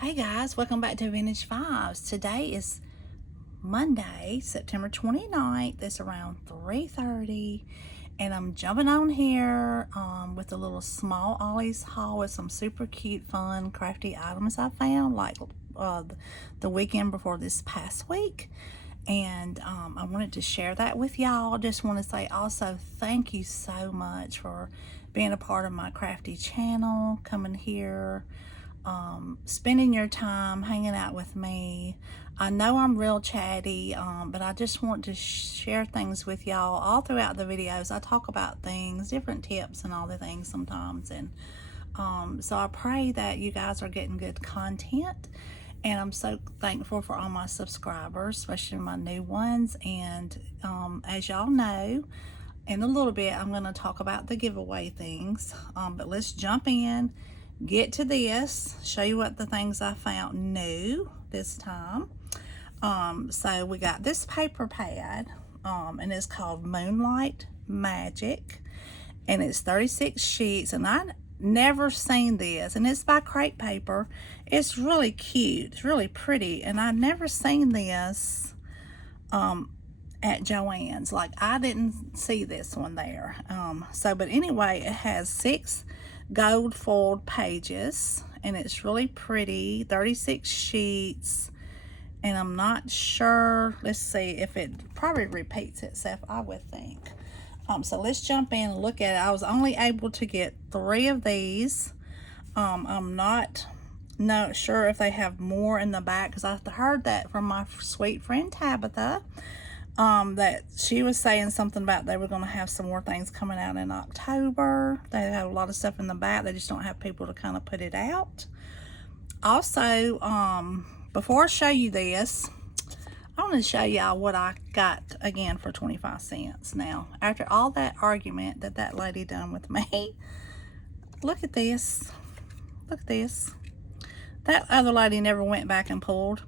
Hey guys, welcome back to Vintage Vibes. Today is Monday, September 29th. It's around 3:30 and I'm jumping on here with a little small Ollie's haul with some super cute, fun, crafty items I found like the weekend before this past week. And I wanted to share that with y'all. Just want to say also thank you so much for being a part of my Crafty channel, coming here, spending your time hanging out with me. I know I'm real chatty, but I just want to share things with y'all all throughout the videos. I talk about things, different tips and all the things sometimes, and so I pray that you guys are getting good content. And I'm so thankful for all my subscribers, especially my new ones. And as y'all know, in a little bit I'm going to talk about the giveaway things, but let's jump in, get to this, show you what the things I found new this time. So we got this paper pad, and it's called Moonlight Magic, and it's 36 sheets, and I never seen this, and it's by Crepe Paper. It's really cute, it's really pretty, and I've never seen this at Joann's. Like, I didn't see this one there. But anyway, it has 6 gold foiled pages, and it's really pretty. 36 sheets, and I'm not sure, let's see if it probably repeats itself, I would think. So let's jump in and look at it. I was only able to get 3 of these. I'm not sure if they have more in the back, because I heard that from my sweet friend Tabitha, that she was saying something about they were going to have some more things coming out in October. They have a lot of stuff in the back. They just don't have people to kind of put it out. Also, before I show you this, I want to show y'all what I got again for 25 cents. Now, after all that argument that lady done with me, look at this. Look at this. That other lady never went back and pulled.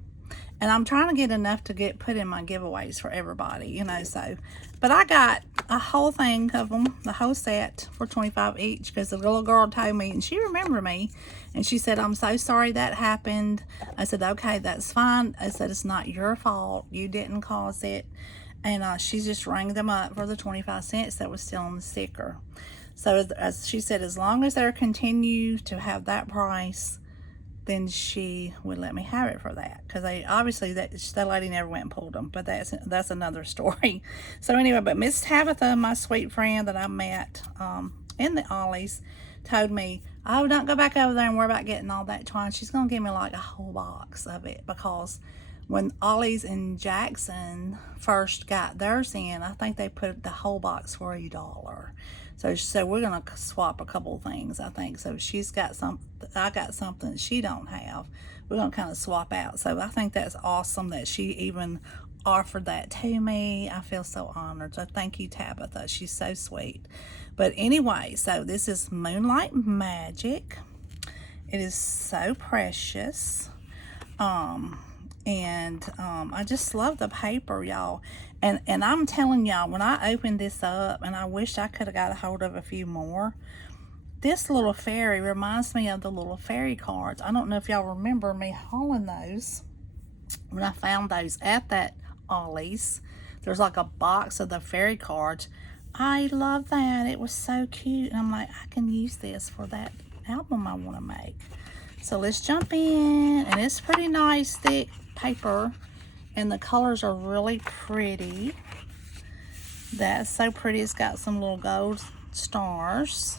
And I'm trying to get enough to get put in my giveaways for everybody, you know, so. But I got a whole thing of them, the whole set, for 25 each, because the little girl told me, and she remembered me, and she said, I'm so sorry that happened. I said, okay, that's fine. I said, it's not your fault. You didn't cause it. And she just rang them up for the 25 cents that was still on the sticker. So as she said, as long as they continue to have that price, then she would let me have it for that, because they obviously that lady never went and pulled them, but that's another story. So anyway, but Miss Tabitha, my sweet friend that I met in the Ollie's, told me, oh, don't go back over there and worry about getting all that twine. She's gonna give me like a whole box of it, because when Ollie's in Jackson first got theirs in, I think they put the whole box for $1. So we're gonna swap a couple things, I think. So she's got some, I got something that she don't have. We're gonna kind of swap out. So I think that's awesome that she even offered that to me. I feel so honored. So thank you, Tabitha. She's so sweet. But anyway, so this is Moonlight Magic. It is so precious. I just love the paper, y'all. And I'm telling y'all, when I opened this up, and I wish I could have got a hold of a few more, this little fairy reminds me of the little fairy cards. I don't know if y'all remember me hauling those when I found those at that Ollie's. There's like a box of the fairy cards. I love that. It was so cute. And I'm like, I can use this for that album I want to make. So let's jump in. And it's pretty nice, thick paper. And the colors are really pretty. That's so pretty. It's got some little gold stars.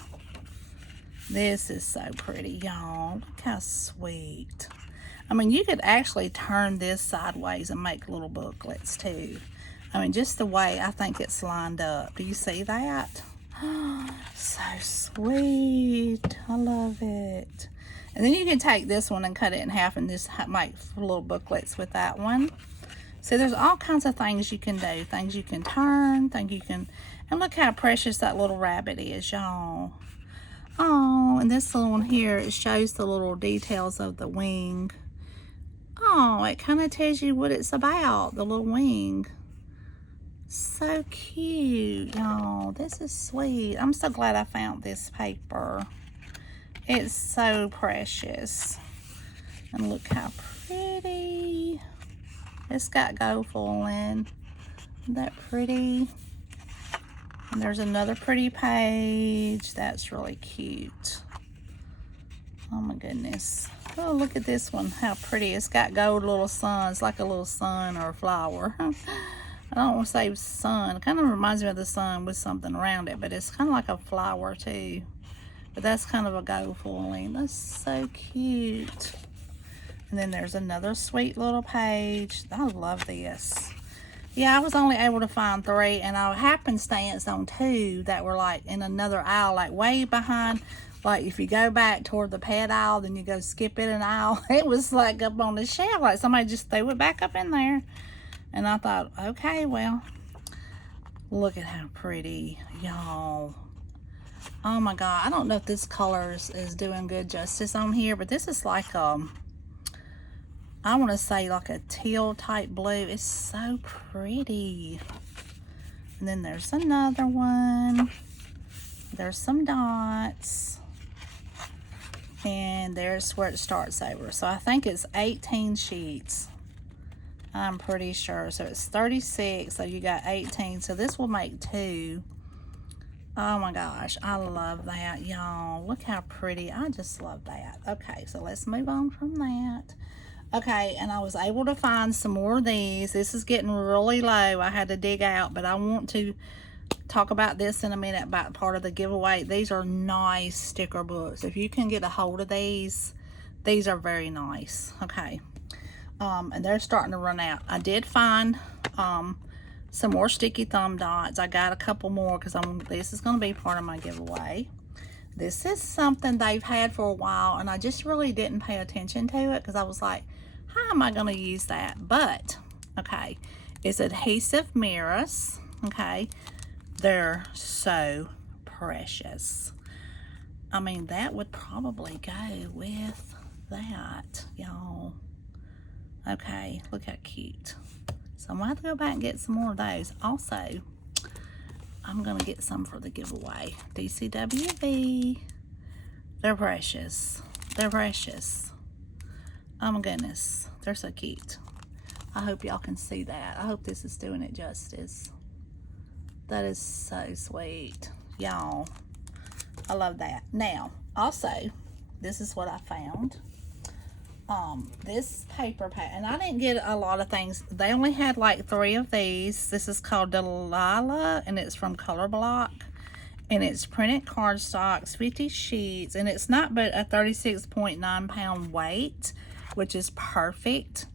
This is so pretty, y'all. Look how sweet. I mean, you could actually turn this sideways and make little booklets too. I mean, just the way I think it's lined up. Do you see that? So sweet. I love it. And then you can take this one and cut it in half and just make little booklets with that one. So there's all kinds of things you can do. Things you can turn, things you can... And look how precious that little rabbit is, y'all. Oh, and this little one here, it shows the little details of the wing. Oh, it kind of tells you what it's about, the little wing. So cute, y'all. This is sweet. I'm so glad I found this paper. It's so precious. And look how pretty. It's got gold foiling. Isn't that pretty? And there's another pretty page. That's really cute. Oh my goodness. Oh, look at this one. How pretty. It's got gold little suns, like a little sun or a flower. I don't want to say sun. It kind of reminds me of the sun with something around it, but it's kind of like a flower too. But that's kind of a gold foiling. That's so cute. And then there's another sweet little page. I love this. Yeah, I was only able to find 3, and I happenstance on 2 that were like in another aisle, like way behind. Like if you go back toward the pet aisle, then you go skip it an aisle. It was like up on the shelf, like somebody just threw it back up in there. And I thought, okay, well, look at how pretty, y'all. Oh my God, I don't know if this color is doing good justice on here, but this is like I want to say like a teal type blue. It's so pretty. And then there's another one. There's some dots. And there's where it starts over. So I think it's 18 sheets. I'm pretty sure. So it's 36. So you got 18. So this will make 2. Oh my gosh. I love that, y'all. Look how pretty. I just love that. Okay, so let's move on from that. Okay, and I was able to find some more of these. This is getting really low. I had to dig out, but I want to talk about this in a minute about part of the giveaway. These are nice sticker books. If you can get a hold of these are very nice. Okay, and they're starting to run out. I did find some more sticky thumb dots. I got a couple more because this is going to be part of my giveaway. This is something they've had for a while, and I just really didn't pay attention to it because I was like, how am I going to use that? But, okay, it's adhesive mirrors, okay? They're so precious. I mean, that would probably go with that, y'all. Okay, look how cute. So I'm going to have to go back and get some more of those. Also, I'm going to get some for the giveaway. DCWV. They're precious. They're precious. Oh my goodness. They're so cute. I hope y'all can see that. I hope this is doing it justice. That is so sweet. Y'all, I love that. Now, also, this is what I found. This paper pack, and I didn't get a lot of things. They only had like 3 of these. This is called Delilah, and it's from Color Block, and it's printed cardstocks, 50 sheets, and it's not but a 36.9 pound weight, which is perfect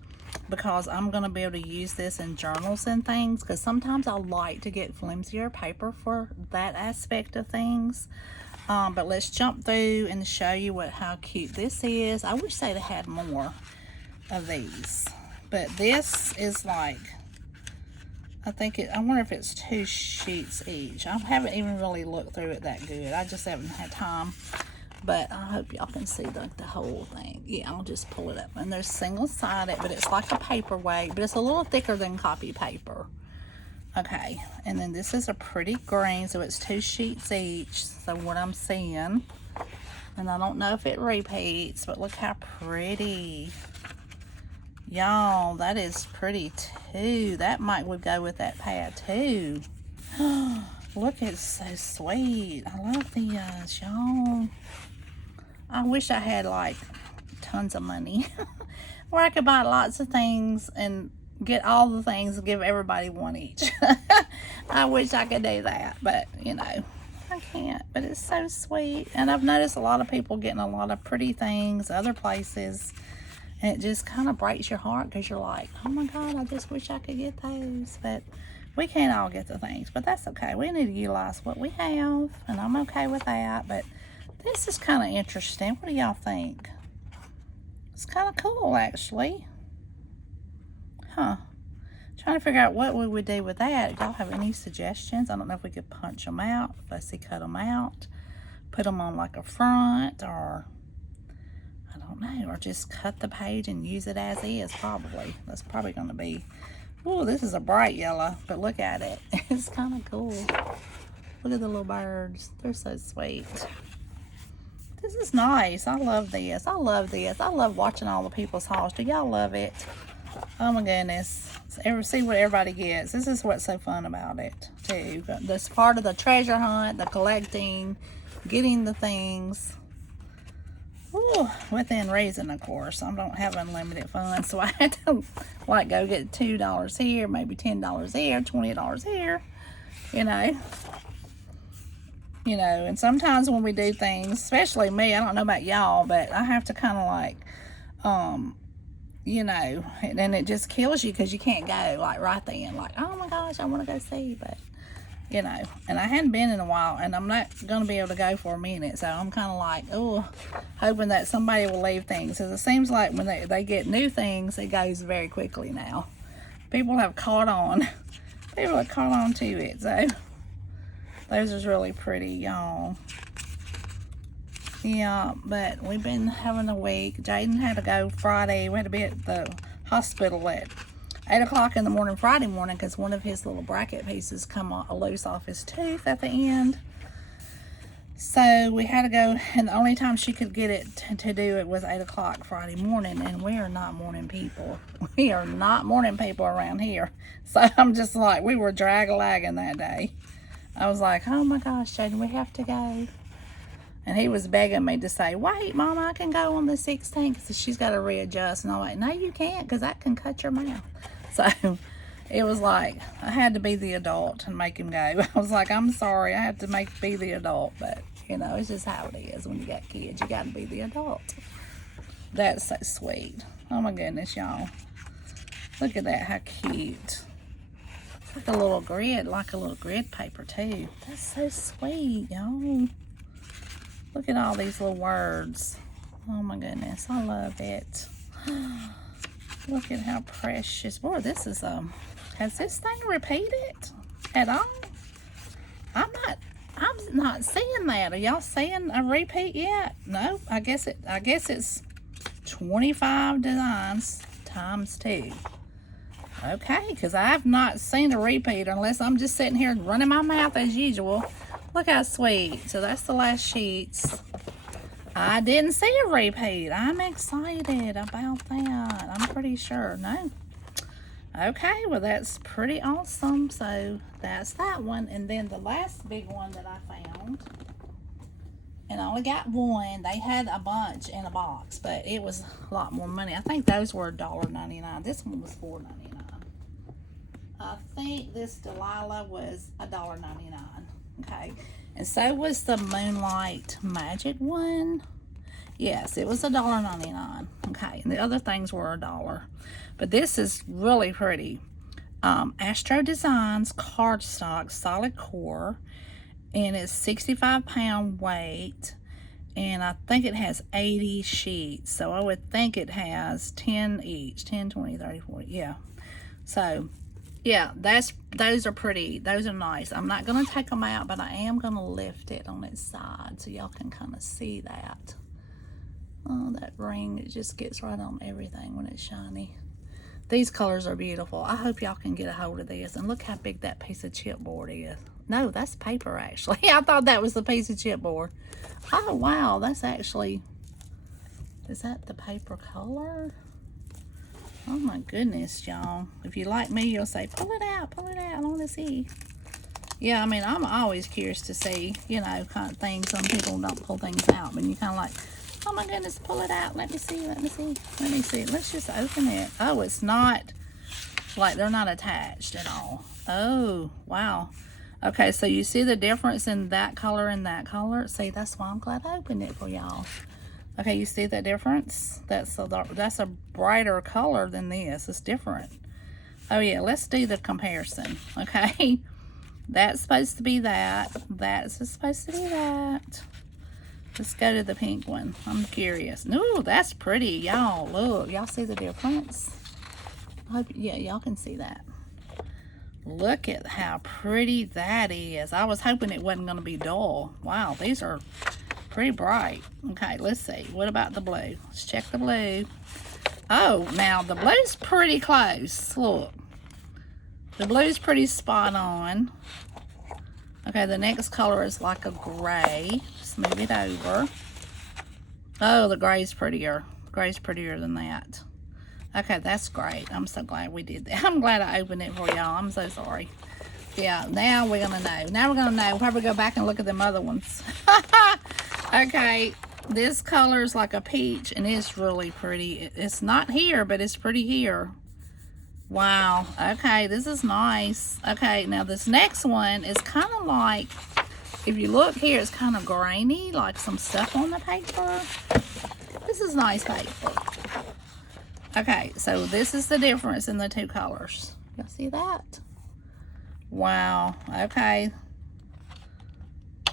because I'm going to be able to use this in journals and things, because sometimes I like to get flimsier paper for that aspect of things. But let's jump through and show you how cute this is. I wish they'd have had more of these. But this is like, I wonder if it's 2 sheets each. I haven't even really looked through it that good. I just haven't had time. But I hope y'all can see the whole thing. Yeah, I'll just pull it up. And they're single-sided, but it's like a paperweight. But it's a little thicker than copy paper. Okay, and then this is a pretty green, so it's 2 sheets each. So what I'm seeing, and I don't know if it repeats, but look how pretty. Y'all, that is pretty too. That would go with that pad too. Look, it's so sweet. I love these, y'all. I wish I had like tons of money where I could buy lots of things and get all the things and give everybody one each. I wish I could do that, but you know, I can't. But it's so sweet. And I've noticed a lot of people getting a lot of pretty things other places, and it just kind of breaks your heart because you're like, oh my God, I just wish I could get those. But we can't all get the things, but that's okay. We need to utilize what we have, and I'm okay with that. But this is kind of interesting. What do y'all think? It's kind of cool, actually. Huh. Trying to figure out what we would do with that. If y'all have any suggestions? I don't know if we could punch them out, fussy cut them out, put them on like a front, or I don't know, or just cut the page and use it as is. Probably. That's probably going to be. Oh, this is a bright yellow, but look at it. It's kind of cool. Look at the little birds. They're so sweet. This is nice. I love this. I love this. I love watching all the people's hauls. Do y'all love it? Oh my goodness. See what everybody gets. This is what's so fun about it too. This part of the treasure hunt, the collecting, getting the things. Ooh, within reason, of course. I don't have unlimited funds, so I had to like go get $2 here, maybe $10 here, $20 here, you know. And sometimes when we do things, especially me, I don't know about y'all, but I have to kind of like, and it just kills you because you can't go like right then, like, oh my gosh, I want to go see, but and I hadn't been in a while, and I'm not going to be able to go for a minute, so I'm kind of like, oh, hoping that somebody will leave things, because it seems like when they get new things, it goes very quickly now. People have caught on. People have caught on to it, so those are really pretty, y'all. Yeah, but we've been having a week. Jaden had to go Friday. We had to be at the hospital at 8 o'clock in the morning Friday morning because one of his little bracket pieces come loose off his tooth at the end. So we had to go, and the only time she could get it to do it was 8 o'clock Friday morning, and we are not morning people. We are not morning people around here. So I'm just like, we were drag-a-lagging that day. I was like, oh my gosh, Jaden, we have to go. And he was begging me to say, wait, Mama, I can go on the 16th because she's got to readjust. And I'm like, no, you can't, because that can cut your mouth. So it was like, I had to be the adult and make him go. I was like, I'm sorry, I had to be the adult. But, it's just how it is when you got kids. You got to be the adult. That's so sweet. Oh, my goodness, y'all. Look at that, how cute. It's like a little grid paper, too. That's so sweet, y'all. Look at all these little words. Oh my goodness, I love it. Look at how precious. Boy, this is has this thing repeated at all? I'm not seeing that. Are y'all seeing a repeat yet? No, I guess it's 25 designs times 2. Okay, because I've not seen a repeat unless I'm just sitting here running my mouth as usual. Look how sweet. So that's the last sheets. I didn't see a repeat. I'm excited about that. I'm pretty sure. No. Okay, well that's pretty awesome. So that's that one. And then the last big one that I found, and I only got one. They had a bunch in a box, but it was a lot more money. I think those were $1.99. This one was $4.99. I think this Delilah was $1.99. Okay, and so was the Moonlight Magic one. Yes, it was $1.99. Okay, and the other things were $1. But this is really pretty. Astro Designs cardstock solid core, and it's 65-pound weight, and I think it has 80 sheets. So I would think it has 10 each, 10, 20, 30, 40. Yeah. So yeah, those are pretty. Those are nice. I'm not going to take them out, but I am going to lift it on its side so y'all can kind of see that. Oh, that ring, it just gets right on everything when it's shiny. These colors are beautiful. I hope y'all can get a hold of this. And look how big that piece of chipboard is. No, that's paper, actually. I thought that was the piece of chipboard. Oh, wow. That's actually... Is that the paper color? Oh my goodness, y'all. If you like me, you'll say, pull it out, I want to see. Yeah, I mean, I'm always curious to see, kind of things. Some people don't pull things out, but you kind of like, oh my goodness, pull it out. Let me see. Let's just open it. Oh, it's not, like they're not attached at all. Oh, wow. Okay, so you see the difference in that color and that color? See, that's why I'm glad I opened it for y'all. Okay, you see the difference? That's a brighter color than this. It's different. Oh yeah, let's do the comparison. Okay, that's supposed to be that. That's supposed to be that. Let's go to the pink one. I'm curious. No, that's pretty, y'all. Look, y'all see the difference? Yeah, y'all can see that. Look at how pretty that is. I was hoping it wasn't going to be dull. Wow, these are pretty bright. Okay, let's see. What about the blue? Let's check the blue. Oh, now the blue's pretty close. Look. The blue's pretty spot on. Okay, the next color is like a gray. Let's move it over. Oh, the gray's prettier. Gray's prettier than that. Okay, that's great. I'm so glad we did that. I'm glad I opened it for y'all. I'm so sorry. Yeah, now we're going to know. Now we're going to know. We'll probably go back and look at them other ones. Okay, this color is like a peach, and it's really pretty. It's not here, but it's pretty here. Wow. Okay, this is nice. Okay, now this next one is kind of like, if you look here, it's kind of grainy, like some stuff on the paper. This is nice paper. Okay, so this is the difference in the two colors. Y'all see that? Wow. Okay.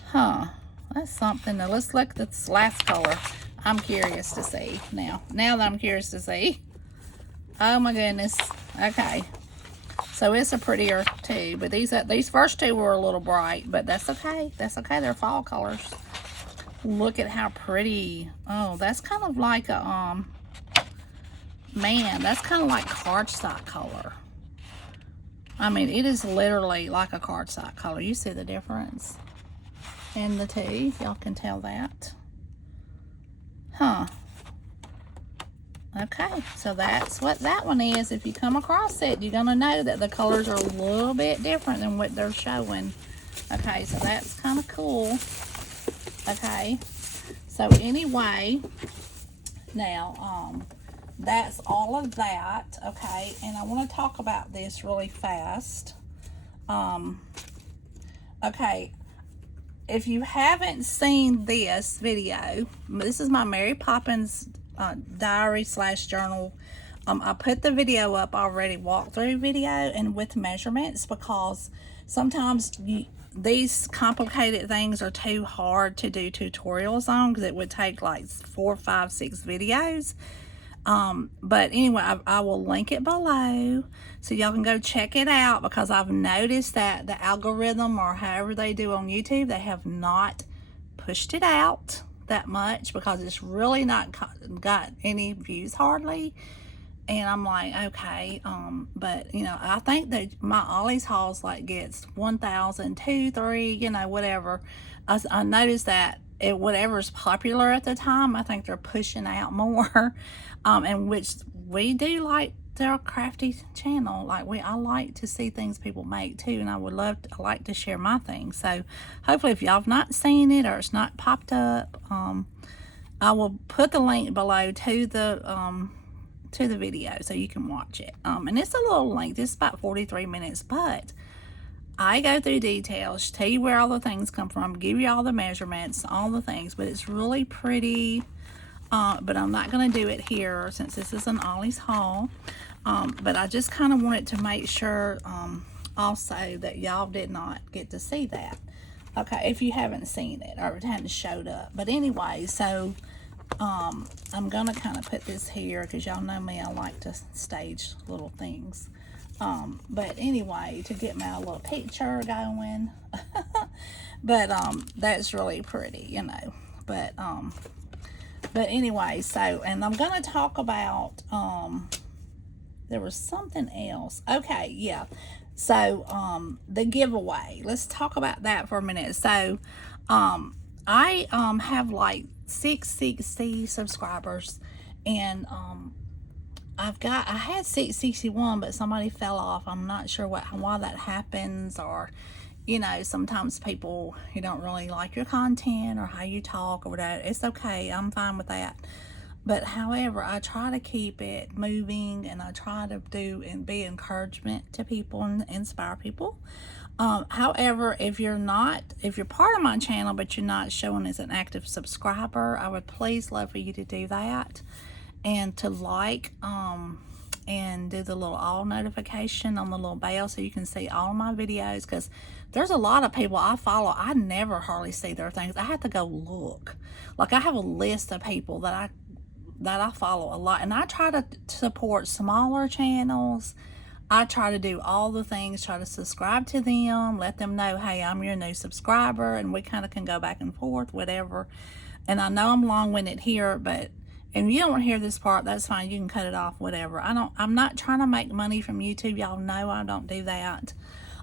Huh. That's something. Now let's look at this last color. I'm curious to see now. Now that I'm curious to see. Oh my goodness. Okay. So it's a prettier too, but these first two were a little bright, but that's okay. That's okay. They're fall colors. Look at how pretty. Oh, that's kind of like a man, that's kind of like cardstock color. I mean, it is literally like a cardstock color. You see the difference in the two? Y'all can tell that. Huh. Okay, so that's what that one is. If you come across it, you're going to know that the colors are a little bit different than what they're showing. Okay, so that's kind of cool. Okay, so anyway, now, that's all of that. Okay, and I want to talk about this really fast. Okay, if you haven't seen this video, this is my Mary Poppins diary / journal. I put the video up already, walkthrough video and with measurements, because sometimes these complicated things are too hard to do tutorials on, because it would take like 4, 5, 6 videos. But anyway, I will link it below so y'all can go check it out, because I've noticed that the algorithm, or however they do on YouTube, they have not pushed it out that much, because it's really not got any views hardly. And I'm like, okay, but you know, I think that my Ollie's hauls like gets 1,000, 2, 3, you know, whatever. I noticed that whatever's popular at the time, I think they're pushing out more. And which we do like their Crafty channel. Like I like to see things people make too, and I like to share my things. So hopefully, if y'all have not seen it or it's not popped up, I will put the link below to the video so you can watch it. And it's a little length. It's about 43 minutes, but I go through details, tell you where all the things come from, give you all the measurements, all the things, but it's really pretty. But I'm not going to do it here since this is an Ollie's haul. But I just kind of wanted to make sure also that y'all did not get to see that. Okay, if you haven't seen it or it hadn't showed up. But anyway, so I'm going to kind of put this here, because y'all know me, I like to stage little things. But anyway, to get my little picture going. But that's really pretty, you know. But anyway, so, and I'm going to talk about, there was something else. Okay, yeah. So, the giveaway. Let's talk about that for a minute. So, I have like 660 subscribers, and I had 661, but somebody fell off. I'm not sure why that happens, or you know, sometimes people, you don't really like your content or how you talk or whatever. It's okay. I'm fine with that. But however, I try to keep it moving, and I try to do and be encouragement to people and inspire people. However, if you're part of my channel, but you're not showing as an active subscriber, I would please love for you to do that, and to like, and do the little all notification on the little bell so you can see all my videos, because there's a lot of people I follow, I never hardly see their things. I have to go look. Like, I have a list of people that I follow a lot, and I try to support smaller channels. I try to do all the things, try to subscribe to them, let them know, hey, I'm your new subscriber, and we kind of can go back and forth, whatever. And I know I'm long-winded here, but if you don't want to hear this part, that's fine. You can cut it off, whatever. I'm not trying to make money from YouTube. Y'all know I don't do that.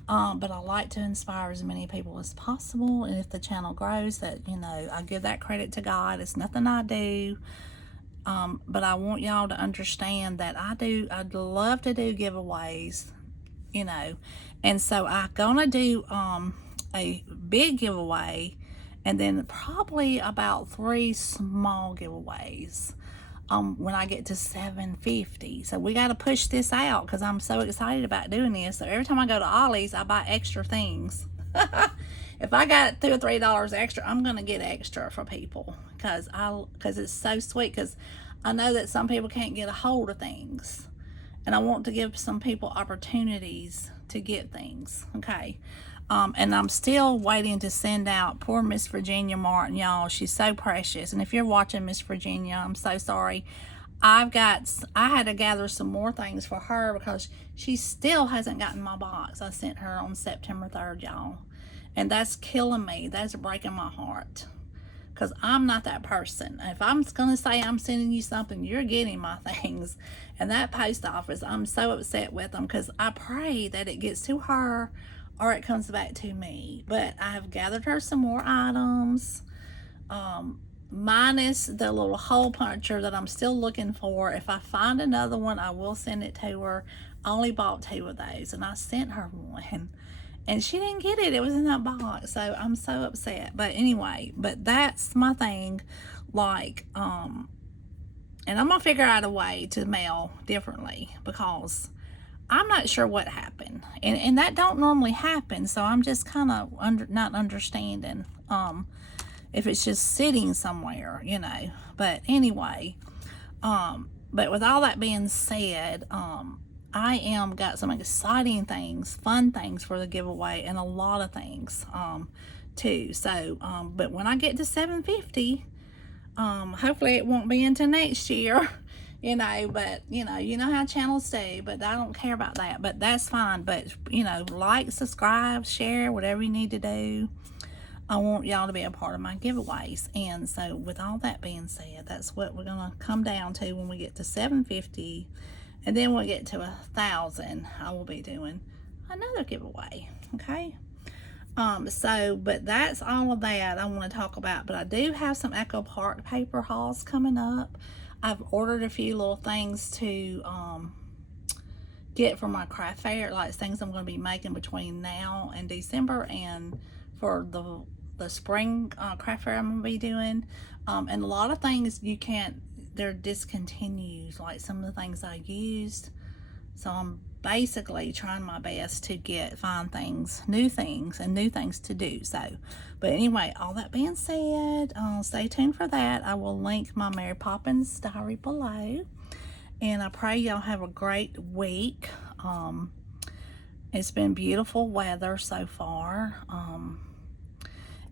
But I like to inspire as many people as possible. And if the channel grows, that, you know, I give that credit to God. It's nothing I do. But I want y'all to understand that I'd love to do giveaways, you know. And so I'm gonna do a big giveaway, and then probably about 3 small giveaways when I get to 750. So we got to push this out because I'm so excited about doing this. So every time I go to Ollie's, I buy extra things. If I got $2 or $3 extra, I'm gonna get extra for people because it's so sweet. Because I know that some people can't get a hold of things, and I want to give some people opportunities to get things. Okay. And I'm still waiting to send out poor Miss Virginia Martin, y'all. She's so precious. And if you're watching, Miss Virginia, I'm so sorry. I had to gather some more things for her because she still hasn't gotten my box I sent her on September 3rd, y'all. And that's killing me. That's breaking my heart. Because I'm not that person. If I'm going to say I'm sending you something, you're getting my things. And that post office, I'm so upset with them because I pray that it gets to her or it comes back to me. But I've gathered her some more items, minus the little hole puncher that I'm still looking for. If I find another one, I will send it to her. I only bought 2 of those, and I sent her one, and she didn't get it. It was in that box, so I'm so upset. But anyway, but that's my thing. Like, and I'm gonna figure out a way to mail differently because I'm not sure what happened, and that don't normally happen. So I'm just kind of not understanding if it's just sitting somewhere, you know. But anyway, but with all that being said, I am got some exciting things, fun things for the giveaway, and a lot of things too. So but when I get to 750, hopefully it won't be into next year. You know, but you know how channels do, but I don't care about that. But that's fine. But you know, like, subscribe, share, whatever you need to do. I want y'all to be a part of my giveaways. And so with all that being said, that's what we're gonna come down to when we get to 750. And then when we get to 1,000, I will be doing another giveaway. Okay. But that's all of that I want to talk about. But I do have some Echo Park paper hauls coming up. I've ordered a few little things to get for my craft fair, like things I'm going to be making between now and December, and for the spring craft fair I'm going to be doing. And a lot of things they're discontinued, like some of the things I used. So I'm basically trying my best to find things, new things to do. So, but anyway, all that being said, stay tuned for that. I will link my Mary Poppins diary below, and I pray y'all have a great week. It's been beautiful weather so far.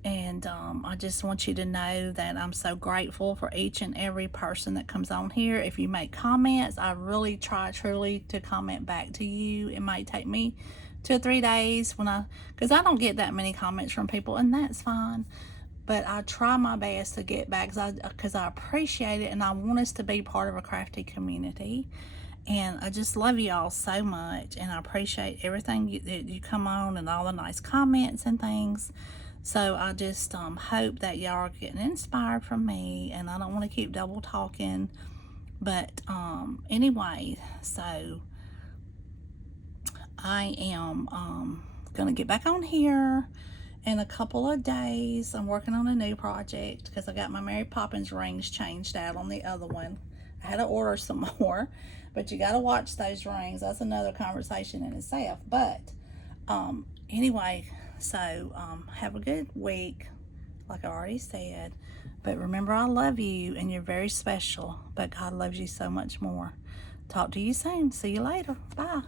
And I just want you to know that I'm so grateful for each and every person that comes on here. If you make comments, I really try truly to comment back to you. It might take me 2 or 3 days because I don't get that many comments from people, and that's fine. But I try my best to get back because I appreciate it, and I want us to be part of a crafty community. And I just love y'all so much, and I appreciate everything that you come on and all the nice comments and things. So I just hope that y'all are getting inspired from me, and I don't want to keep double talking. But anyway, so I am going to get back on here in a couple of days. I'm working on a new project because I got my Mary Poppins rings changed out on the other one. I had to order some more, but you got to watch those rings. That's another conversation in itself. But anyway, so have a good week, like I already said. But remember, I love you, and you're very special. But God loves you so much more. Talk to you soon. See you later. Bye.